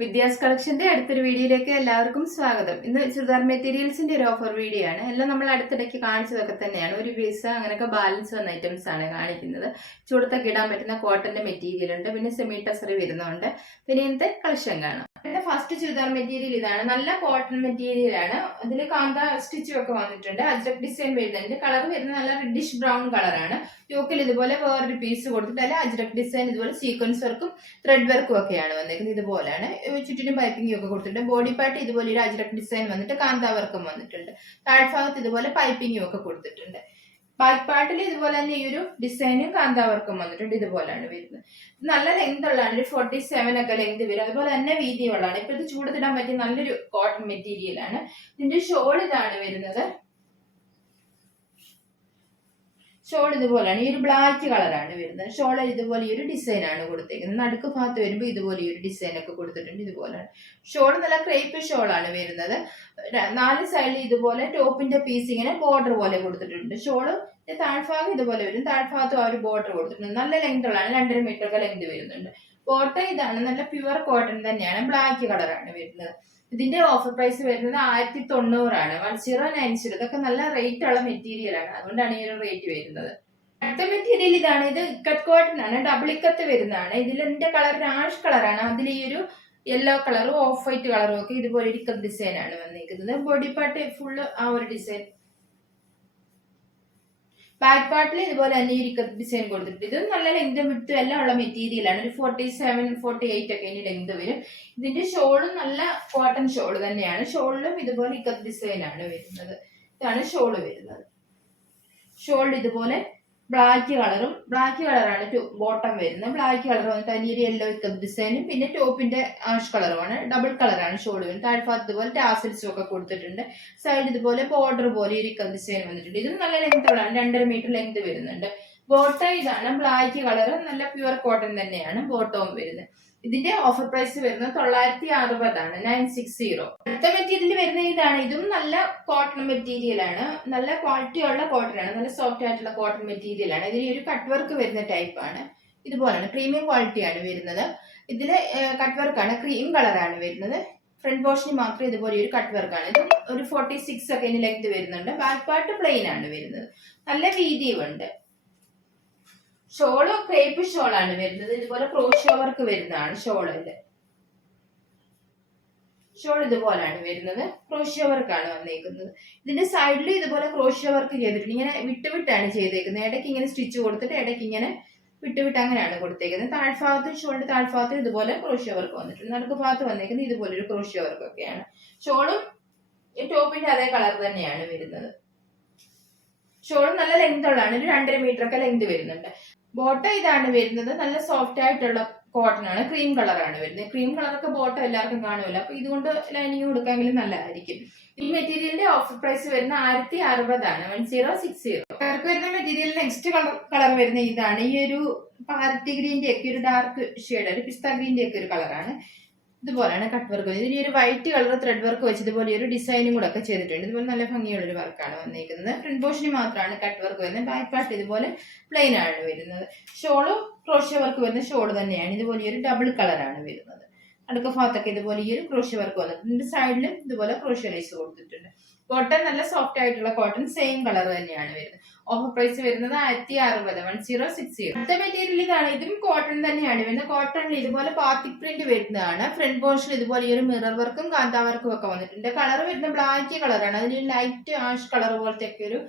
വിദ്യാസ് കളക്ഷന്റെ അടുത്തൊരു വീഡിയോയിലേക്ക് എല്ലാവർക്കും സ്വാഗതം. ഇന്ന് ചുരിദാർ മെറ്റീരിയൽസിന്റെ ഒരു ഓഫർ വീഡിയോ ആണ്. എല്ലാം നമ്മൾ അടുത്തിടയ്ക്ക് കാണിച്ചതൊക്കെ തന്നെയാണ്. ഒരു പീസ് അങ്ങനെയൊക്കെ ബാലൻസ് വന്ന ഐറ്റംസ് ആണ് കാണിക്കുന്നത്. ചുടത്തൊക്കെ ഇടാൻ പറ്റുന്ന കോട്ടന്റെ മെറ്റീരിയൽ ഉണ്ട്, പിന്നെ സെമി ടസറി വരുന്നുണ്ട്, പിന്നെ ഇന്നത്തെ കളക്ഷൻ കാണാം. എന്റെ ഫസ്റ്റ് ചുരിദാർ മെറ്റീരിയൽ ഇതാണ്. നല്ല കോട്ടൺ മെറ്റീരിയൽ ആണ്. അതിൽ കാന്ത സ്റ്റിച്ചും ഒക്കെ വന്നിട്ടുണ്ട്. അജ്രക് ഡിസൈൻ വരുന്നുണ്ട്. കളർ വരുന്നത് നല്ല റെഡിഷ് ബ്രൗൺ കളറാണ്. യോക്കിൽ ഇതുപോലെ വേറൊരു പീസ് കൊടുത്തിട്ട് അല്ല അജ്രക് ഡിസൈൻ ഇതുപോലെ സീക്വൻസ് വർക്കും ത്രെഡ് വർക്കും ഒക്കെയാണ് വന്നിരിക്കുന്നത്. ഇതുപോലെയാണ് ചുറ്റിനും പൈപ്പിംഗ് ഒക്കെ കൊടുത്തിട്ടുണ്ട്. ബോഡി പാർട്ട് ഇതുപോലെ ഒരു അജ്രക് ഡിസൈൻ വന്നിട്ട് കാന്ത വർക്കും വന്നിട്ടുണ്ട്. താഴ്ഭാഗത്ത് ഇതുപോലെ പൈപ്പിംഗും ഒക്കെ കൊടുത്തിട്ടുണ്ട്. ബാക്ക് പാർട്ടിൽ ഇതുപോലെ തന്നെ ഈ ഒരു ഡിസൈനും കാന്താവർക്കും വന്നിട്ടുണ്ട്. ഇതുപോലെയാണ് വരുന്നത്. നല്ല ലെങ്ത് ഉള്ളതാണ്. ഒരു 47 ഒക്കെ ലെങ്ത് വരും. അതുപോലെ തന്നെ വീതിയുള്ളതാണ്. ഇപ്പൊ ഇത് ചൂടത്തിടാൻ പറ്റിയ നല്ലൊരു കോട്ടൺ മെറ്റീരിയൽ ആണ്. ഇതിന്റെ ഷോൾ ഇതാണ് വരുന്നത്. ഷോൾ ഇതുപോലെയാണ്. ഈ ഒരു ബ്ലാക്ക് കളറാണ് വരുന്നത്. ഷോളിൽ ഇതുപോലെ ഈ ഒരു ഡിസൈൻ ആണ് കൊടുത്തേക്കുന്നത്. നടുക്ക് ഭാഗത്ത് വരുമ്പോൾ ഇതുപോലെ ഈ ഒരു ഡിസൈൻ ഒക്കെ കൊടുത്തിട്ടുണ്ട്. ഇതുപോലെയാണ് ഷോൾ. നല്ല ക്രേപ്പ് ഷോൾ ആണ് വരുന്നത്. 4 സൈഡിൽ ഇതുപോലെ ടോപ്പിന്റെ പീസ് ഇങ്ങനെ ബോർഡർ പോലെ കൊടുത്തിട്ടുണ്ട്. ഷോള് താഴ്ഭാഗം ഇതുപോലെ വരും. താഴ്ഭാഗത്തും ആ ഒരു ബോർഡർ കൊടുത്തിട്ടുണ്ട്. നല്ല ലെങ്ത് ഉള്ളതാണ്. 2.5 മീറ്റർ ഒക്കെ ലെങ്ത് വരുന്നുണ്ട്. കോട്ടൺ ഇതാണ്. നല്ല പ്യുവർ കോട്ടൺ തന്നെയാണ്. ബ്ലാക്ക് കളറാണ് വരുന്നത്. ഇതിന്റെ ഓഫർ പ്രൈസ് വരുന്നത് 1090 ആണ്. 1090. ഇതൊക്കെ നല്ല റേറ്റ് ഉള്ള മെറ്റീരിയൽ ആണ്. അതുകൊണ്ടാണ് ഈ ഒരു റേറ്റ് വരുന്നത്. അടുത്ത മെറ്റീരിയൽ ഇതാണ്. ഇത് ഇക്കത്ത് കോട്ടൺ ആണ്. ഡബിൾ ഇക്കത്ത് വരുന്നതാണ്. ഇതിന്റെ കളർ ആഷ് കളറാണ്. അതിൽ ഈ ഒരു യെല്ലോ കളറും ഓഫ് വൈറ്റ് കളറും ഒക്കെ ഇതുപോലെ ഒരു ഇക്കത്ത് ഡിസൈൻ ആണ് വന്നിരിക്കുന്നത്. ബോഡി പാർട്ട് ഫുള്ള് ആ ഒരു ഡിസൈൻ. ബാക്ക് പാർട്ടിൽ ഇതുപോലെ തന്നെ ഈ ഡിസൈൻ കൊടുത്തിട്ടുണ്ട്. ഇത് നല്ല ലെങ്ത് വിട്ടും എല്ലാം ഉള്ള മെറ്റീരിയൽ ആണ്. ഒരു 47, 48 ഒക്കെ ഇനി ലെങ്ത് വരും. ഇതിന്റെ ഷോളും നല്ല കോട്ടൺ ഷോൾ തന്നെയാണ്. ഷോളിലും ഇതുപോലെ ഇക്കത്ത് ഡിസൈൻ ആണ് വരുന്നത്. ഇതാണ് ഷോള് വരുന്നത്. ഷോൾ ഇതുപോലെ ബ്ലാക്ക് കളറാണ് ബോട്ടം വരുന്നത്. ബ്ലാക്ക് കളർ വന്നിട്ട് അതിന് യെല്ലോ ഇക്കത്ത് ഡിസൈനും പിന്നെ ടോപ്പിന്റെ ആഷ് കളറുമാണ്. ഡബിൾ കളറാണ് ഷോൾ വരുന്നത്. താഴ്ഭാഗത്ത് ഇതുപോലെ ടാസിൽസും ഒക്കെ കൊടുത്തിട്ടുണ്ട്. സൈഡ് ഇതുപോലെ ബോർഡർ പോലെ ഒരു ഇക്കത്ത് ഡിസൈൻ വന്നിട്ടുണ്ട്. ഇത് നല്ല ലെങ്ത് ഉള്ളതാണ്. 2.5 മീറ്റർ ലെങ്ത് വരുന്നുണ്ട്. ബോട്ടം ഇതാണ്. Black colour. നല്ല പ്യുവർ കോട്ടൺ തന്നെയാണ് ബോട്ടവും വരുന്നത്. ഇതിന്റെ ഓഫർ പ്രൈസ് വരുന്നത് 960 ആണ്. 960. അടുത്ത മെറ്റീരിയൽ വരുന്ന ഇതാണ്. ഇതും നല്ല കോട്ടൺ മെറ്റീരിയൽ ആണ്. നല്ല ക്വാളിറ്റി ഉള്ള കോട്ടൺ ആണ്. നല്ല സോഫ്റ്റ് ആയിട്ടുള്ള കോട്ടൺ മെറ്റീരിയൽ ആണ്. ഇതിന് ഒരു കട്ട് വർക്ക് വരുന്ന ടൈപ്പ് ആണ്. ഇതുപോലെയാണ്. പ്രീമിയം ക്വാളിറ്റി ആണ് വരുന്നത്. ഇതില് കട്ട് വർക്ക് ആണ്. ക്രീം കളറാണ് വരുന്നത്. ഫ്രണ്ട് പോർഷനിൽ മാത്രം ഇതുപോലെ ഒരു കട്ട് വർക്ക് ആണ്. ഇത് ഒരു 46 ഒക്കെ ലെങ്ത് വരുന്നുണ്ട്. ബാക്ക് പാർട്ട് പ്ലെയിൻ ആണ് വരുന്നത്. നല്ല വീതിയുമുണ്ട്. ഷോള് ക്രേപ്പ് ഷോളാണ് വരുന്നത്. ഇതുപോലെ ക്രോഷ്യോ വർക്ക് വരുന്നതാണ് ഷോളില്. ഷോൾ ഇതുപോലാണ് വരുന്നത്. ക്രോഷ്യോ വർക്കാണ് വന്നേക്കുന്നത്. ഇതിന്റെ സൈഡിൽ ഇതുപോലെ ക്രോഷ്യോ വർക്ക് ചെയ്തിട്ടുണ്ട്. ഇങ്ങനെ വിട്ടാണ് ചെയ്തേക്കുന്നത്. ഇടയ്ക്ക് ഇങ്ങനെ സ്റ്റിച്ച് കൊടുത്തിട്ട് ഇടയ്ക്ക് ഇങ്ങനെ വിട്ട് അങ്ങനെയാണ് കൊടുത്തേക്കുന്നത്. താഴ്ഭാഗത്തും ഷോളിന്റെ താഴ്ഭാഗത്തും ഇതുപോലെ ക്രോഷ്യോ വർക്ക് വന്നിട്ടുണ്ട്. നടുക്ക് ഭാഗത്ത് വന്നേക്കുന്നത് ഇതുപോലെ ഒരു ക്രോഷ്യോ വർക്ക് ഒക്കെയാണ്. ഷോളും ടോപ്പിന്റെ അതേ കളർ തന്നെയാണ് വരുന്നത്. ഷോളും നല്ല ലെങ്ത് ഉള്ളതാണ്. ഒരു 2.5 മീറ്റർ ഒക്കെ ലെങ്ത് വരുന്നുണ്ട്. ബോട്ടം ഇതാണ് വരുന്നത്. നല്ല സോഫ്റ്റ് ആയിട്ടുള്ള കോട്ടൺ ആണ്. ക്രീം കളറാണ് വരുന്നത്. ക്രീം കളറൊക്കെ ബോട്ടം എല്ലാവർക്കും കാണുമല്ലോ. അപ്പൊ ഇതുകൊണ്ട് ലൈനിങ് കൊടുക്കാമെങ്കിലും നല്ലതായിരിക്കും. ഈ മെറ്റീരിയലിന്റെ ഓഫർ പ്രൈസ് വരുന്ന 1060 ആണ്. 1060. അവർക്ക് വരുന്ന മെറ്റീരിയൽ നെക്സ്റ്റ് കളർ വരുന്ന ഇതാണ്. ഈ ഒരു പാരറ്റി ഗ്രീന്റെ ഒക്കെ ഒരു ഡാർക്ക് ഷെയ്ഡ്, ഒരു പിസ്ത ഗ്രീന്റെ ഒക്കെ ഒരു കളറാണ്. ഇതുപോലെയാണ് കട്ട് വർക്ക്. ഇതിന് ഒരു വൈറ്റ് കളർ ത്രെഡ് വർക്ക് വെച്ച് ഇതുപോലെ ഒരു ഡിസൈനും കൂടെ ഒക്കെ ചെയ്തിട്ടുണ്ട്. ഇതുപോലെ നല്ല ഭംഗിയുള്ള ഒരു വർക്കാണ് വന്നിരിക്കുന്നത്. ഫ്രണ്ട് പോർഷനിൽ മാത്രമാണ് കട്ട് വർക്ക് വരുന്നത്. ബാക്ക് പാർട്ട് ഇതുപോലെ പ്ലെയിൻ ആണ് വരുന്നത്. ഷോളും ക്രോഷ്യോ വർക്ക് വരുന്ന ഷോൾ തന്നെയാണ്. ഇതുപോലെ ഒരു ഡബിൾ കളറാണ് വരുന്നത്. അടുക്ക ഭാഗത്തൊക്കെ ഇതുപോലെ ഈ ഒരു ക്രോഷ്യോ വർക്ക് വന്നിട്ടുണ്ട്. ഇതിന്റെ സൈഡിലും ഇതുപോലെ ക്രോഷ്യോ ലൈസ് കൊടുത്തിട്ടുണ്ട്. കോട്ടൺ നല്ല സോഫ്റ്റ് ആയിട്ടുള്ള കോട്ടൺ സെയിം കളർ തന്നെയാണ് വരുന്നത്. ഓഫർ പ്രൈസ് വരുന്നത് 1060. 1060. അടുത്ത മെറ്റീരിയൽ ഇതാണ്. ഇതും കോട്ടൺ തന്നെയാണ് വരുന്നത്. കോട്ടണിൽ ഇതുപോലെ പാത്തിക് പ്രിന്റ് വരുന്നതാണ്. ഫ്രണ്ട് പോർഷനിൽ ഇതുപോലെ ഈ ഒരു മിറർ വർക്കും കാന്താ വർക്കും ഒക്കെ വന്നിട്ടുണ്ട്. കളർ വരുന്ന ബ്ലാക്ക് കളറാണ്. അതിന് ലൈറ്റ് ആഷ് കളർ പോലത്തെ ഒക്കെ ഒരു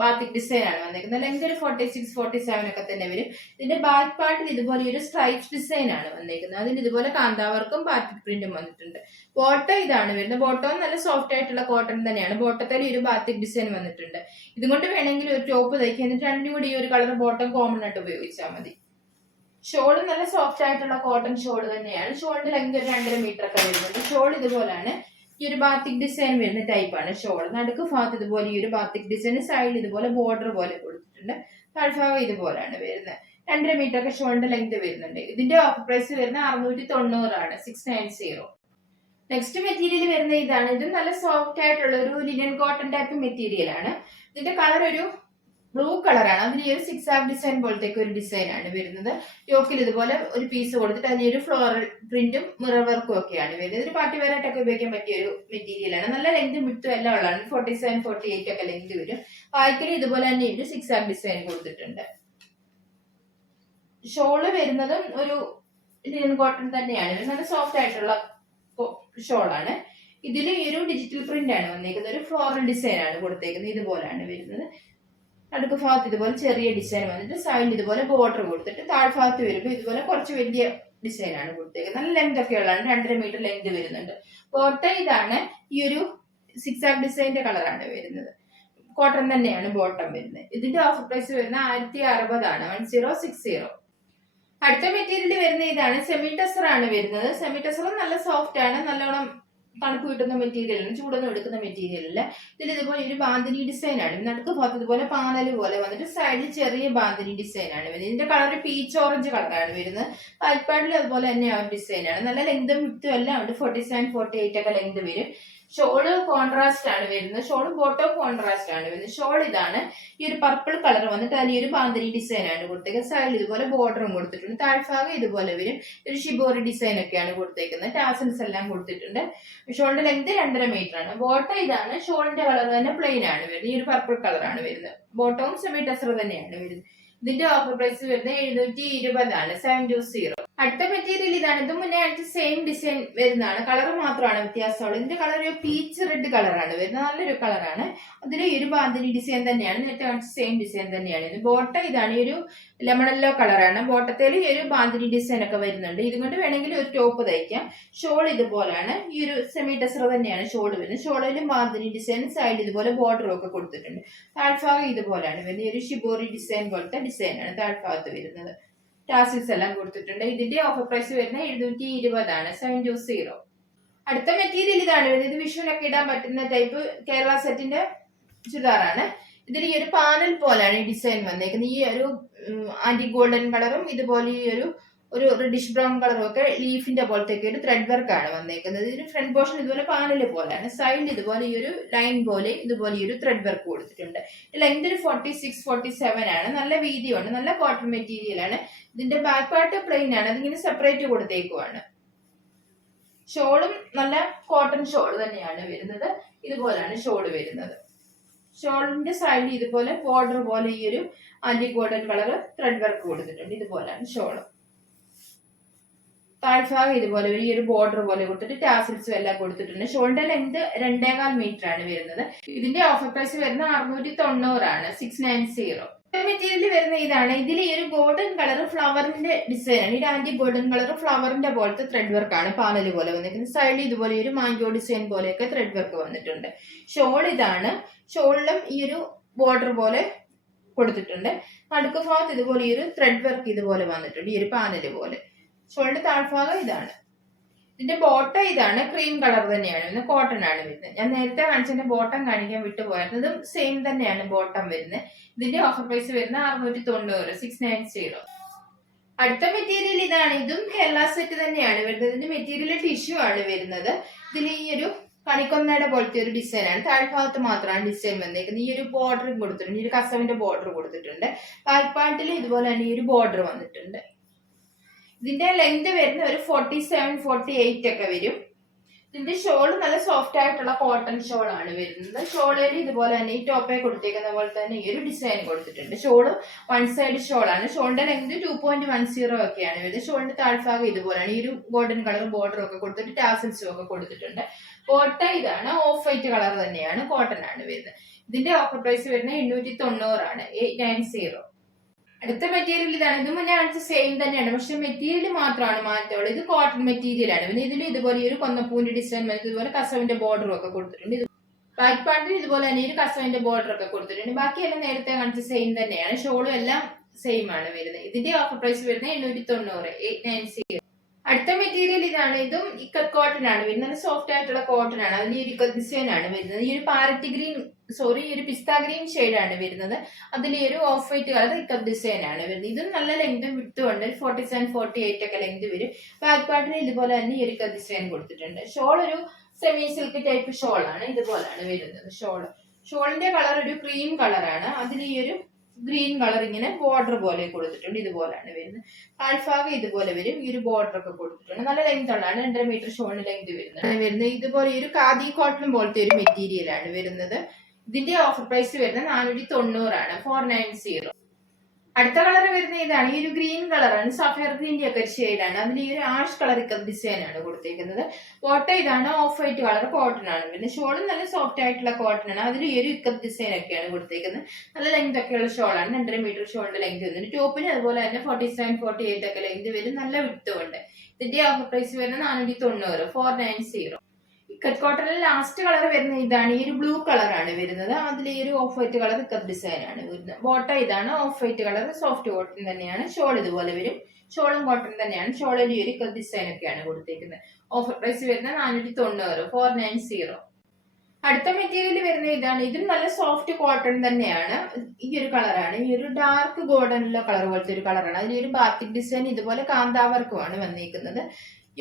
ബാത്തിക് ഡിസൈൻ ആണ് വന്നിരിക്കുന്നത്. ലെങ്ത് ഒരു 46, 47 ഒക്കെ തന്നെ വരും. ഇതിന്റെ ബാക്ക് പാർട്ടിൽ ഇതുപോലെ ഒരു സ്ട്രൈപ്പ് ഡിസൈൻ ആണ് വന്നിരിക്കുന്നത്. അതിന് ഇതുപോലെ കാന്താവർക്കും ബാത്തിക് പ്രിന്റും വന്നിട്ടുണ്ട്. ബോട്ടം ഇതാണ് വരുന്നത്. ബോട്ടം നല്ല സോഫ്റ്റ് ആയിട്ടുള്ള കോട്ടൺ തന്നെയാണ്. ബോട്ടത്തിൽ ഒരു ബാത്തിക് ഡിസൈൻ വന്നിട്ടുണ്ട്. ഇതുകൊണ്ട് വേണമെങ്കിൽ ഒരു ടോപ്പ് തയ്ക്കുക. എന്നിട്ട് രണ്ടും കൂടി ഈ ഒരു കളർ ബോട്ടം കോമൺ ആയിട്ട് ഉപയോഗിച്ചാൽ മതി. ഷോൾ നല്ല സോഫ്റ്റ് ആയിട്ടുള്ള കോട്ടൺ ഷോൾ തന്നെയാണ്. ഷോളിന്റെ ലെങ്ത് ഒരു 2.5 മീറ്റർ ഒക്കെ വരുന്നുണ്ട്. ഷോൾ ഇതുപോലാണ്. ഈ ഒരു ബാത്തിക് ഡിസൈൻ വരുന്ന ടൈപ്പാണ് ഷോൾ. നടുക്ക് ഭാഗത്ത് ഇതുപോലെ ഈ ഒരു ബാത്തിക് ഡിസൈൻ, സൈഡിൽ ഇതുപോലെ ബോർഡർ പോലെ കൊടുത്തിട്ടുണ്ട്. താഴ്ഭാഗം ഇതുപോലാണ് വരുന്നത്. 2.5 മീറ്റർ ഒക്കെ ഷോളിന്റെ ലെങ്ത് വരുന്നുണ്ട്. ഇതിന്റെ ഓഫർ പ്രൈസ് വരുന്നത് 690 ആണ്. 690. നെക്സ്റ്റ് മെറ്റീരിയൽ വരുന്ന ഇതാണ്. ഇതും നല്ല സോഫ്റ്റ് ആയിട്ടുള്ള ഒരു ലിനൻ കോട്ടൺ ടൈപ്പ് മെറ്റീരിയൽ ആണ്. ഇതിന്റെ കളർ ഒരു ബ്ലൂ കളറാണ്. അതിൽ ഈ ഒരു സിക്സ് ആക്ക് ഡിസൈൻ പോലത്തേക്ക് ഒരു ഡിസൈൻ ആണ് വരുന്നത്. യോക്കിൽ ഇതുപോലെ ഒരു പീസ് കൊടുത്തിട്ട് അതിൽ ഒരു ഫ്ലോറൽ പ്രിന്റും മിറർ വർക്കും ഒക്കെയാണ് വരുന്നത്. ഒരു പാർട്ടി വെയർ ആയിട്ടൊക്കെ ഉപയോഗിക്കാൻ പറ്റിയ ഒരു മെറ്റീരിയൽ ആണ്. നല്ല ലെങ്ത് വിട്ടും എല്ലാം ഉള്ളതാണ്. 47, 48 ഒക്കെ ലെങ്ത് വരും. വായിക്കൽ ഇതുപോലെ തന്നെ ഒരു സിക്സ് ആക്ക് ഡിസൈൻ കൊടുത്തിട്ടുണ്ട്. ഷോള് വരുന്നതും ഒരു ലിനൻ കോട്ടൺ തന്നെയാണ്. നല്ല സോഫ്റ്റ് ആയിട്ടുള്ള ഷോളാണ്. ഇതിൽ ഈ ഒരു ഡിജിറ്റൽ പ്രിന്റ് ആണ് വന്നേക്കുന്നത്. ഒരു ഫ്ലോറൽ ഡിസൈൻ ആണ് കൊടുത്തേക്കുന്നത്. ഇതുപോലെയാണ് വരുന്നത്. നടുക്ക് ഭാഗത്ത് ഇതുപോലെ ചെറിയ ഡിസൈൻ വന്നിട്ട് സൈഡിൽ ഇതുപോലെ ബോർഡർ കൊടുത്തിട്ട് താഴ്ഭാഗത്ത് വരുമ്പോൾ ഇതുപോലെ കുറച്ച് വലിയ ഡിസൈൻ ആണ് കൊടുത്തേക്കുന്നത്. നല്ല ലെങ്ത് ഒക്കെ ഉള്ളതാണ്. 2.5 മീറ്റർ ലെങ്ത് വരുന്നുണ്ട്. ബോട്ടം ഇതാണ്. ഈ ഒരു സിക്സ് ആക്ക് ഡിസൈനിന്റെ കളറാണ് വരുന്നത്. കോട്ടൺ തന്നെയാണ് ബോട്ടം വരുന്നത്. ഇതിന്റെ ഓഫർ പ്രൈസ് വരുന്നത് 1060 ആണ്. 1060. അടുത്ത മെറ്റീരിയൽ വരുന്ന ഇതാണ്. സെമി ടെസർ ആണ് വരുന്നത്. സെമി ടെസർ നല്ല സോഫ്റ്റ് ആണ്. നല്ലോണം തണുപ്പ് കിട്ടുന്ന മെറ്റീരിയലാണ്. ചൂടൊന്നും എടുക്കുന്ന മെറ്റീരിയൽ അല്ല. ഇതിൽ ഇതുപോലെ ഒരു ബാന്തിനി ഡിസൈൻ ആണ്. നടുക്ക് ഭാഗത്ത് ഇതുപോലെ പാനൽ പോലെ വന്നിട്ട് സൈഡിൽ ചെറിയ ബാന്തിനി ഡിസൈൻ ആണ് വരുന്നത്. ഇതിന്റെ കളർ പീച്ച് ഓറഞ്ച് കളറാണ് വരുന്നത്. പാഡ്പാഡിൽ അതുപോലെ തന്നെ ആ ഡിസൈൻ ആണ്. നല്ല ലെങ്തും വിത്തും എല്ലാം ഉണ്ട്. 47, 48 ഒക്കെ ലെങ്ത് വരും. ഷോള് കോൺട്രാസ്റ്റ് ആണ് വരുന്നത്. ഷോള് ബോട്ടം കോൺട്രാസ്റ്റ് ആണ് വരുന്നത്. ഷോൾ ഇതാണ്. ഈ ഒരു പർപ്പിൾ കളർ വന്നിട്ട് അതിൽ ഒരു ബാന്തിനി ഡിസൈൻ ആണ് കൊടുത്തേക്കുന്നത്. സൈഡിൽ ഇതുപോലെ ബോർഡറും കൊടുത്തിട്ടുണ്ട്. താഴ്ഭാഗം ഇതുപോലെ വരും. ഒരു ഷിബോറി ഡിസൈൻ ഒക്കെയാണ് കൊടുത്തേക്കുന്നത്. ടാസൽസ് എല്ലാം കൊടുത്തിട്ടുണ്ട്. ഷോളിന്റെ ലെങ്ത് 2.5 മീറ്റർ ആണ്. ബോട്ടം ഇതാണ്. ഷോളിന്റെ കളർ തന്നെ പ്ലെയിൻ ആണ് വരുന്നത്. ഈ ഒരു പർപ്പിൾ കളറാണ് വരുന്നത്. ബോട്ടവും സെമി ടെസർ തന്നെയാണ് വരുന്നത്. ഇതിന്റെ ഓഫർ പ്രൈസ് വരുന്നത് 720 ആണ്. 720. അടുത്ത മെറ്റീരിയൽ ഇതാണ്. ഇത് മുന്നേ ആയിട്ട് സെയിം ഡിസൈൻ വരുന്നതാണ്. കളർ മാത്രമാണ് വ്യത്യാസമുള്ളത്. ഇതിന്റെ കളർ ഒരു പീച്ച് റെഡ് കളറാണ് വരുന്നത്. നല്ലൊരു കളറാണ്. അതിൽ ഈ ഒരു ബാന്തിനി ഡിസൈൻ തന്നെയാണ്. നേരത്തെ കാണിച്ച സെയിം ഡിസൈൻ തന്നെയാണ്. ഇത് ബോട്ടം ഇതാണ്. ഈ ഒരു ലെമൺ യെല്ലോ കളറാണ്. ബോട്ടത്തിൽ ഈ ഒരു ബാന്തിനി ഡിസൈൻ ഒക്കെ വരുന്നുണ്ട്. ഇതുകൊണ്ട് വേണമെങ്കിൽ ഒരു ടോപ്പ് തയ്ക്കാം. ഷോൾ ഇതുപോലാണ്. ഈ ഒരു സെമി ടെസർ തന്നെയാണ് ഷോൾ വരുന്നത്. ഷോളിലും ബാന്തിനി ഡിസൈൻ സൈഡ് ഇതുപോലെ ബോർഡറും ഒക്കെ കൊടുത്തിട്ടുണ്ട്. താഴ്ഭാഗം ഇതുപോലെയാണ് വരുന്നത്. ഈ ഒരു ഷിബോറി ഡിസൈൻ പോലത്തെ ഡിസൈനാണ് താഴ്ഭാഗത്ത് വരുന്നത്. ടാസിൽസ് എല്ലാം കൊടുത്തിട്ടുണ്ട്. ഇതിന്റെ ഓഫർ പ്രൈസ് വരുന്നത് 720 ആണ്. 720. അടുത്ത മെറ്റീരിയൽ ഇതാണ് വരുന്നത്. ഇത് വിഷുവിനൊക്കെ ഇടാൻ പറ്റുന്ന ടൈപ്പ് കേരള സെറ്റിന്റെ ചുരിദാറാണ്. ഇതിൽ ഈ ഒരു പാനൽ പോലാണ് ഈ ഡിസൈൻ വന്നേക്കുന്നത്. ഈ ഒരു ആന്റി ഗോൾഡൻ കളറും ഇതുപോലെ ഈ ഒരു റെഡിഷ് ബ്രൗൺ കളറും ഒക്കെ ലീഫിന്റെ പോലത്തേക്ക് ഒരു ത്രെഡ് വർക്ക് ആണ് വന്നേക്കുന്നത്. ഇതിന് ഫ്രണ്ട് പോർഷൻ ഇതുപോലെ പാനൽ പോലെയാണ്. സൈഡിൽ ഇതുപോലെ ഈ ഒരു ലൈൻ പോലെ ഇതുപോലെ ഈ ഒരു ത്രെഡ് വർക്ക് കൊടുത്തിട്ടുണ്ട്. ലെങ്ത് ഒരു 46, 47 ആണ്. നല്ല വീതിയുണ്ട്. നല്ല കോട്ടൺ മെറ്റീരിയൽ ആണ്. ഇതിന്റെ ബാക്ക് പാർട്ട് പ്ലെയിൻ ആണ്. അതിങ്ങനെ സെപ്പറേറ്റ് കൊടുത്തേക്കുവാണ്. ഷോളും നല്ല കോട്ടൺ ഷോൾ തന്നെയാണ് വരുന്നത്. ഇതുപോലാണ് ഷോൾ വരുന്നത്. ഷോളിന്റെ സൈഡിൽ ഇതുപോലെ ബോർഡർ പോലെ ഈ ഒരു ആന്റി ഗോൾഡൻ കളർ ത്രെഡ് വർക്ക് കൊടുത്തിട്ടുണ്ട്. ഇതുപോലാണ് ഷോള്. താഴ്ഭാഗം ഇതുപോലെ ഈ ഒരു ബോർഡർ പോലെ കൊടുത്തിട്ട് ടാസിൽസും എല്ലാം കൊടുത്തിട്ടുണ്ട്. ഷോളിന്റെ ലെങ്ത് 2.25 മീറ്റർ ആണ് വരുന്നത്. ഇതിന്റെ ഓഫർ പ്രൈസ് വരുന്നത് 690 ആണ്. 690. മെറ്റീരിയൽ വരുന്ന ഇതാണ്. ഇതിൽ ഈ ഒരു ഗോൾഡൻ കളർ ഫ്ലവറിന്റെ ഡിസൈൻ ആണ്. ഈ ആന്റി ഗോൾഡൻ കളർ ഫ്ലവറിന്റെ പോലത്തെ ത്രെഡ് വർക്ക് ആണ് പാനൽ പോലെ വന്നിരിക്കുന്നത്. സൈഡിൽ ഇതുപോലെ ഒരു മാംഗോ ഡിസൈൻ പോലെയൊക്കെ ത്രെഡ് വർക്ക് വന്നിട്ടുണ്ട്. ഷോൾ ഇതാണ്. ഷോളിലും ഈ ഒരു ബോർഡർ പോലെ കൊടുത്തിട്ടുണ്ട്. നടുക്ക് ഭാഗത്ത് ഇതുപോലെ ഈ ഒരു ത്രെഡ് വർക്ക് ഇതുപോലെ വന്നിട്ടുണ്ട്. ഈ ഒരു പാനൽ പോലെ. ഷോളിന്റെ താഴ്ഭാഗം ഇതാണ്. ഇതിന്റെ ബോട്ടം ഇതാണ്. ക്രീം കളർ തന്നെയാണ്. കോട്ടൺ ആണ് വരുന്നത്. ഞാൻ നേരത്തെ കാണിച്ചതിന്റെ ബോട്ടം കാണിക്കാൻ വിട്ടുപോയത്. ഇതും സെയിം തന്നെയാണ് ബോട്ടം വരുന്നത്. ഇതിന്റെ ഓഫർ പ്രൈസ് വരുന്നത് 690. 690. അടുത്ത മെറ്റീരിയൽ ഇതാണ്. ഇതും കേരള സെറ്റ് തന്നെയാണ് വരുന്നത്. ഇതിന്റെ മെറ്റീരിയൽ ടിഷ്യൂ ആണ് വരുന്നത്. ഇതിൽ ഈ ഒരു കണിക്കൊന്നയുടെ പോലത്തെ ഒരു ഡിസൈൻ ആണ്. താഴ്ഭാഗത്ത് മാത്രമാണ് ഡിസൈൻ വന്നേക്കുന്നത്. ഈ ഒരു ബോർഡർ കൊടുത്തിട്ടുണ്ട്. ഈ ഒരു കസവിന്റെ ബോർഡർ കൊടുത്തിട്ടുണ്ട്. ബാക്ക് ഇതുപോലെ തന്നെ ഈ ഒരു ബോർഡർ വന്നിട്ടുണ്ട്. ഇതിന്റെ ലെങ്ത് വരുന്ന ഒരു 47, 48 ഒക്കെ വരും. ഇതിന്റെ ഷോൾ നല്ല സോഫ്റ്റ് ആയിട്ടുള്ള കോട്ടൺ ഷോൾ ആണ് വരുന്നത്. ഷോളിൽ ഇതുപോലെ തന്നെ ഈ ടോപ്പേ കൊടുത്തേക്കുന്ന പോലെ തന്നെ ഈ ഒരു ഡിസൈൻ കൊടുത്തിട്ടുണ്ട്. ഷോള് 1 സൈഡ് ഷോൾ ആണ്. ഷോളിന്റെ ലെങ്ത് 2.10 ഒക്കെയാണ് വരുന്നത്. ഷോളിന്റെ താഴ്ഭാഗം ഇതുപോലെയാണ്. ഈ ഒരു ഗോൾഡൻ കളർ ബോർഡർ ഒക്കെ കൊടുത്തിട്ട് ടാസൽസും ഒക്കെ കൊടുത്തിട്ടുണ്ട്. ബോട്ടം ഇതാണ്. ഓഫ് വൈറ്റ് കളർ തന്നെയാണ്. കോട്ടൺ ആണ് വരുന്നത്. ഇതിന്റെ ഓഫർ പ്രൈസ് വരുന്നത് 890 ആണ്. 890. അടുത്ത മെറ്റീരിയൽ ഇതാണ്. ഇത് മുന്നേ കാണിച്ച സെയിം തന്നെയാണ്. പക്ഷെ മെറ്റീരിയൽ മാത്രമാണ് മാറ്റമുള്ളത്. ഇത് കോട്ടൺ മെറ്റീരിയൽ ആണ്. പിന്നെ ഇതിൽ ഇതുപോലെ ഒരു കൊന്നപ്പൂവിന്റെ ഡിസൈൻ ഇതുപോലെ കസവിന്റെ ബോർഡറും ഒക്കെ കൊടുത്തിട്ടുണ്ട്. ഇത് ബാക്ക് പാർട്ടിൽ ഇതുപോലെ തന്നെ ഒരു കസവിന്റെ ബോർഡർ ഒക്കെ കൊടുത്തിട്ടുണ്ട്. ബാക്കിയെല്ലാം നേരത്തെ കാണിച്ച സെയിം തന്നെയാണ്. ഷോളും എല്ലാം സെയിം ആണ് വരുന്നത്. ഇതിന്റെ ഓഫർ പ്രൈസ് വരുന്നത് 890. 890. അടുത്ത മെറ്റീരിയൽ ഇതാണ്. ഇതും ഇക്കത്ത് കോട്ടൺ ആണ് വരുന്നത്. നല്ല സോഫ്റ്റ് ആയിട്ടുള്ള കോട്ടൺ ആണ്. അതിൽ ഒരു ഇക്കത്ത് ഡിസൈൻ ആണ് വരുന്നത്. ഈ ഒരു പാരറ്റ് ഗ്രീൻ ഈ ഒരു പിസ്ത ഗ്രീൻ ഷെയ്ഡ് ആണ് വരുന്നത്. അതിൽ ഒരു of white colour ikat design ആണ് വരുന്നത്. ഇതും നല്ല ലെങ്തും വിട്ടും ഉണ്ട്. 47, 48 ഒക്കെ ലെങ്ത് വരും. ബാക്ക് പാർട്ടിൽ ഇതുപോലെ തന്നെ ഈ ഒരു ഇക്കത്ത് ഡിസൈൻ കൊടുത്തിട്ടുണ്ട്. ഷോൾ ഒരു സെമി സിൽക്ക് ടൈപ്പ് ഷോൾ ആണ്. ഇതുപോലാണ് വരുന്നത്. ഷോളിന്റെ കളർ ഒരു ക്രീം കളറാണ്. അതിൽ ഈ ഒരു ഗ്രീൻ കളർ ഇങ്ങനെ ബോർഡർ പോലെ കൊടുത്തിട്ടുണ്ട്. ഇതുപോലെയാണ് വരുന്നത്. താഴ്ഭാഗം ഇതുപോലെ വരും. ഈ ഒരു ബോർഡർ ഒക്കെ കൊടുത്തിട്ടുണ്ട്. നല്ല ലെങ്ത് ഉള്ളതാണ്. 2.5 മീറ്റർ ഷോളിന് ലെങ്ത് വരുന്നത്. ഇതുപോലെ ഒരു ഖാദി കോട്ടൺ പോലത്തെ ഒരു മെറ്റീരിയൽ ആണ് വരുന്നത്. ഇതിന്റെ ഓഫർ പ്രൈസ് വരുന്നത് 490 ആണ്, 490. അടുത്ത കളർ വരുന്ന ഇതാണ്. ഈ ഒരു ഗ്രീൻ കളറാണ്, സഫയർ ഗ്രീൻ്റെ ഒക്കെ ഒരു ഷെയ്ഡാണ്. അതിൽ ഈ ഒരു ആഷ് കളർ ഡിസൈൻ ആണ് കൊടുത്തേക്കുന്നത്. കോട്ടൺ ഇതാണ്, ഓഫ് വൈറ്റ് കളർ കോട്ടൺ ആണ്. പിന്നെ ഷോളും നല്ല സോഫ്റ്റ് ആയിട്ടുള്ള കോട്ടൺ ആണ്. അതിൽ ഈ ഒരു ഇക്കത്ത് ഡിസൈൻ ഒക്കെയാണ് കൊടുത്തേക്കുന്നത്. നല്ല ലെങ്ത് ഒക്കെയുള്ള ഷോളാണ്. 2.5 മീറ്റർ ഷോളിന്റെ ലെങ്ത് വരുന്നുണ്ട്. ടോപ്പിന് അതുപോലെ തന്നെ 47, 48 ഒക്കെ ലെങ്ത് വരും. നല്ല വിട്ടും ഉണ്ട്. ഇതിന്റെ ഓഫർ പ്രൈസ് വരുന്നത് 490, 490. ഇക്കത്ത് കോട്ടണിൽ ലാസ്റ്റ് കളർ വരുന്ന ഇതാണ്. ഈ ഒരു ബ്ലൂ കളറാണ് വരുന്നത്. അതിൽ ഈ ഒരു of white colour ikat design ആണ് വരുന്നത്. ബോട്ടം ഇതാണ്, of white colour soft cotton തന്നെയാണ്. ഷോൾ ഇതുപോലെ വരും. ഷോളും കോട്ടൺ തന്നെയാണ്. ഷോളിൽ ഈ ഒരു ഇക്കത്ത് ഡിസൈൻ ഒക്കെയാണ് കൊടുത്തേക്കുന്നത്. ഓഫർ പ്രൈസ് വരുന്നത് 490, 490. അടുത്ത മെറ്റീരിയൽ വരുന്ന ഇതാണ്. ഇതും നല്ല സോഫ്റ്റ് കോട്ടൺ തന്നെയാണ്. ഈ ഒരു കളറാണ്. ഈ ഒരു ഡാർക്ക് ഗോൾഡനുള്ള കളർ പോലത്തെ ഒരു കളറാണ്. അതിൽ ഒരു ബാത്തിക് ഡിസൈൻ ഇതുപോലെ കാന്താവർക്കുമാണ് വന്നിരിക്കുന്നത്.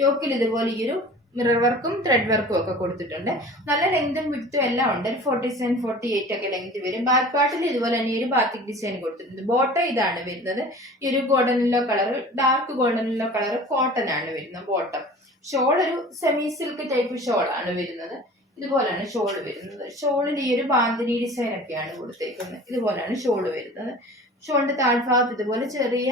യോക്കിൽ ഇതുപോലെ ഈ ഒരു മിറർ വർക്കും ത്രെഡ് വർക്കും ഒക്കെ കൊടുത്തിട്ടുണ്ട്. നല്ല ലെങ്തും വിഡ്ത്തും എല്ലാം ഉണ്ട്. 47, 48 ഒക്കെ ലെങ്ത് വരും. ബാക്ക് പാർട്ടിൽ ഇതുപോലെ തന്നെ ഒരു ബാത്തിക് ഡിസൈൻ കൊടുത്തിട്ടുണ്ട്. ബോട്ടം ഇതാണ് വരുന്നത്. ഈ ഒരു golden yellow colour, dark golden yellow colour cotton ആണ് വരുന്നത് ബോട്ടം. ഷോൾ ഒരു സെമി സിൽക്ക് ടൈപ്പ് ഷോൾ ആണ് വരുന്നത്. ഇതുപോലെയാണ് ഷോൾ വരുന്നത്. ഷോളിൽ ഈ ഒരു ബാന്തിനി ഡിസൈൻ ഒക്കെയാണ് കൊടുത്തേക്കുന്നത്. ഇതുപോലെയാണ് ഷോൾ വരുന്നത്. ഷോളിന്റെ താഴ്ഭാഗത്ത് ഇതുപോലെ ചെറിയ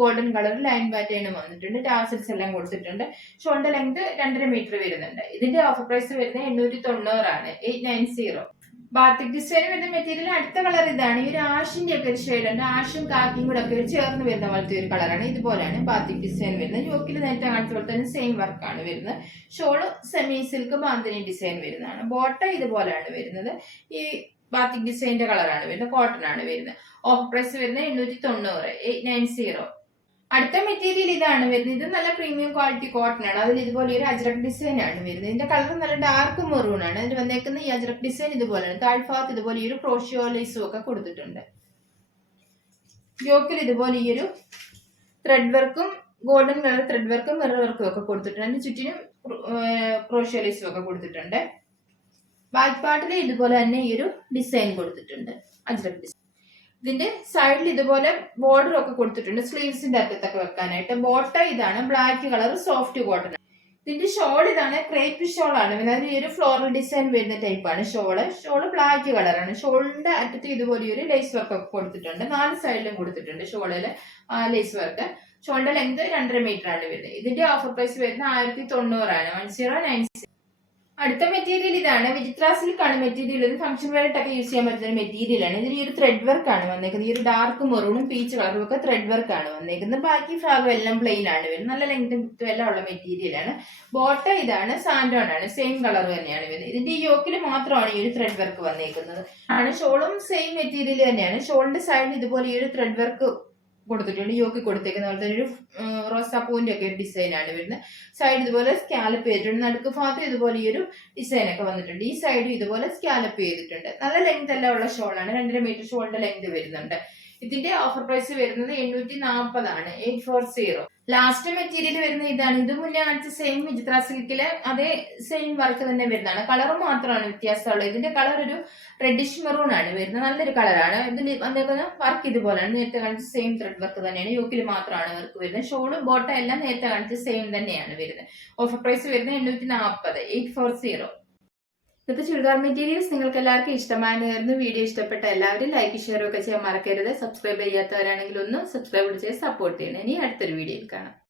ഗോൾഡൻ കളർ ലൈൻ പാറ്റേൺ വന്നിട്ടുണ്ട്. ടാസൽസ് എല്ലാം കൊടുത്തിട്ടുണ്ട്. ഷോളിന്റെ ലെങ്ത് 2.5 മീറ്റർ വരുന്നുണ്ട്. ഇതിന്റെ ഓഫർ പ്രൈസ് വരുന്നത് 890 ആണ്, 890. ബാത്തിക് ഡിസൈൻ വരുന്ന മെറ്റീരിയൽ അടുത്ത കളർ ഇതാണ്. ഈ ഒരു ആഷിന്റെ ഒക്കെ ഒരു ഷെയ്ഡ് ഉണ്ട്. ആഷും കാക്കിയും കൂടെ ഒക്കെ ചേർന്ന് വരുന്ന പോലത്തെ ഒരു കളറാണ്. ഇതുപോലെയാണ് ബാത്തിക് ഡിസൈൻ വരുന്നത്. യോക്കിൽ നേരത്തെ കാണിച്ച പോലെ തന്നെ സെയിം വർക്കാണ് വരുന്നത്. Shawl semi silk bandhani design വരുന്നതാണ്. ബോട്ടം ഇതുപോലെയാണ് വരുന്നത്. ഈ ബാത്തിക് ഡിസൈനിന്റെ കളറാണ് വരുന്നത്. കോട്ടൺ ആണ് വരുന്നത്. ഓഫർ പ്രൈസ് വരുന്നത് 890, 890. അടുത്ത മെറ്റീരിയൽ ഇതാണ് വരുന്നത്. ഇത് നല്ല പ്രീമിയം ക്വാളിറ്റി കോട്ടൺ ആണ്. അതിൽ ഇതുപോലെ ഒരു അജ്രക് ഡിസൈൻ ആണ് വരുന്നത്. ഇതിന്റെ കളർ നല്ല ഡാർക്ക് മെറൂൺ ആണ്. അതിൽ വന്നേക്കുന്ന ഈ അജ്രക് ഡിസൈൻ ഇതുപോലെയാണ്. താഴ്ഭാഗത്ത് ഇതുപോലെ ഈ ഒരു ക്രോഷ്യോ ലേസും ഒക്കെ കൊടുത്തിട്ടുണ്ട്. യോക്കിൽ ഇതുപോലെ ഈ ഒരു ത്രെഡ് വർക്കും ഗോൾഡൻ കളർ ത്രെഡ് വർക്കും മിറർ വർക്കും ഒക്കെ കൊടുത്തിട്ടുണ്ട്. അതിന് ചുറ്റിനും ക്രോഷ്യോ ലേസും ഒക്കെ കൊടുത്തിട്ടുണ്ട്. ബാക്ക് പാർട്ടിൽ ഇതുപോലെ തന്നെ ഈ ഒരു ഡിസൈൻ കൊടുത്തിട്ടുണ്ട്, അജ്രക് ഡിസൈൻ. ഇതിന്റെ സൈഡിൽ ഇതുപോലെ ബോർഡർ ഒക്കെ കൊടുത്തിട്ടുണ്ട് സ്ലീവ്സിന്റെ അറ്റത്തൊക്കെ വെക്കാനായിട്ട്. ബോട്ടം ഇതാണ്, ബ്ലാക്ക് കളർ സോഫ്റ്റ് കോട്ടൺ. ഇതിന്റെ ഷോൾ ഇതാണ്, ക്രേപ്പ് ഷോൾ ആണ്. അതായത് ഈ ഒരു ഫ്ലോറൽ ഡിസൈൻ വരുന്ന ടൈപ്പാണ് ഷോള് ബ്ലാക്ക് കളറാണ്. ഷോളിന്റെ അറ്റത്ത് ഇതുപോലെ ഒരു ലേസ് വർക്ക് ഒക്കെ കൊടുത്തിട്ടുണ്ട്. 4 സൈഡിലും കൊടുത്തിട്ടുണ്ട് ഷോളില് ലേസ് വർക്ക്. ഷോളിന്റെ ലെങ്ത് 2.5 മീറ്റർ ആണ് വരുന്നത്. ഇതിന്റെ ഓഫർ പ്രൈസ് വരുന്നത് 1090 ആണ്, 1090. അടുത്ത മെറ്റീരിയൽ ഇതാണ്. വിചിത്ര സിൽക്ക് ആണ് മെറ്റീരിയൽ. ഇത് ഫംഗ്ഷൻ വെയറായിട്ടൊക്കെ യൂസ് ചെയ്യാൻ പറ്റുന്ന മെറ്റീരിയൽ ആണ്. ഇതിൽ ഈ ഒരു ത്രെഡ് വർക്ക് ആണ് വന്നേക്കുന്നത്. ഈ ഒരു ഡാർക്ക് മെറൂണും പീച്ച് കളറും ഒക്കെ ത്രെഡ് വർക്ക് ആണ് വന്നേക്കുന്നത്. ബാക്കി ഭാഗം എല്ലാം പ്ലെയിൻ ആണ് വരുന്നത്. നല്ല ലെങ്തും എല്ലാം ഉള്ള മെറ്റീരിയൽ ആണ്. ബോട്ടം ഇതാണ്, സാൻഡോൺ ആണ്, സെയിം കളർ തന്നെയാണ് വരുന്നത്. ഇതിന്റെ ഈ യോക്കിൽ മാത്രമാണ് ഈ ഒരു ത്രെഡ് വർക്ക് വന്നേക്കുന്നത്. ഷോളും സെയിം മെറ്റീരിയൽ തന്നെയാണ്. ഷോളിന്റെ സൈഡിൽ ഇതുപോലെ ഈ ഒരു ത്രെഡ് വർക്ക് കൊടുത്തിട്ടുണ്ട്. യോക്കി കൊടുത്തേക്കുന്ന പോലെ തന്നെ ഒരു റോസാപ്പൂവിന്റെ ഒക്കെ ഒരു ഡിസൈൻ ആണ് വരുന്നത്. സൈഡ് ഇതുപോലെ സ്കാലപ്പ് ചെയ്തിട്ടുണ്ട്. നടുക്ക് ഭാഗത്ത് ഇതുപോലെ ഈ ഒരു ഡിസൈൻ ഒക്കെ വന്നിട്ടുണ്ട്. ഈ സൈഡും ഇതുപോലെ സ്കാലപ്പ് ചെയ്തിട്ടുണ്ട്. നല്ല ലെങ്ത് എല്ലാം ഉള്ള ഷോളാണ്. 2.5 മീറ്റർ ഷോളിന്റെ ലെങ്ത് വരുന്നുണ്ട്. ഇതിന്റെ ഓഫർ പ്രൈസ് വരുന്നത് 840 ആണ്, 840. ലാസ്റ്റ് മെറ്റീരിയൽ വരുന്ന ഇതാണ്. ഇത് മുന്നേ കാണിച്ച സെയിം വിചിത്ര സിൽക്കില് അതേ സെയിം വർക്ക് തന്നെ വരുന്നതാണ്. കളർ മാത്രമാണ് വ്യത്യാസമുള്ളത്. ഇതിന്റെ കളർ ഒരു റെഡിഷ് മെറൂൺ ആണ് വരുന്നത്. നല്ലൊരു കളറാണ്. ഇതിൽ വന്നേക്കുന്ന വർക്ക് ഇതുപോലെയാണ്. നേരത്തെ കാണിച്ച സെയിം ത്രെഡ് വർക്ക് തന്നെയാണ്. യോക്കിൽ മാത്രമാണ് വർക്ക് വരുന്നത്. ഷോളും ബോട്ടം എല്ലാം നേരത്തെ കാണിച്ച സെയിം തന്നെയാണ് വരുന്നത്. ഓഫർ പ്രൈസ് വരുന്നത് 840, 840. ഇന്നത്തെ ചുരിദാർ മെറ്റീരിയൽസ് നിങ്ങൾക്ക് എല്ലാവർക്കും ഇഷ്ടമായിരുന്നു. വീഡിയോ ഇഷ്ടപ്പെട്ട എല്ലാവരും ലൈക്ക് ഷെയർ ഒക്കെ ചെയ്യാൻ മറക്കരുത്. സബ്സ്ക്രൈബ് ചെയ്യാത്തവരാണെങ്കിൽ ഒന്ന് സബ്സ്ക്രൈബ് ചെയ്ത് സപ്പോർട്ട് ചെയ്യണം. ഇനി അടുത്തൊരു വീഡിയോയിൽ കാണാം.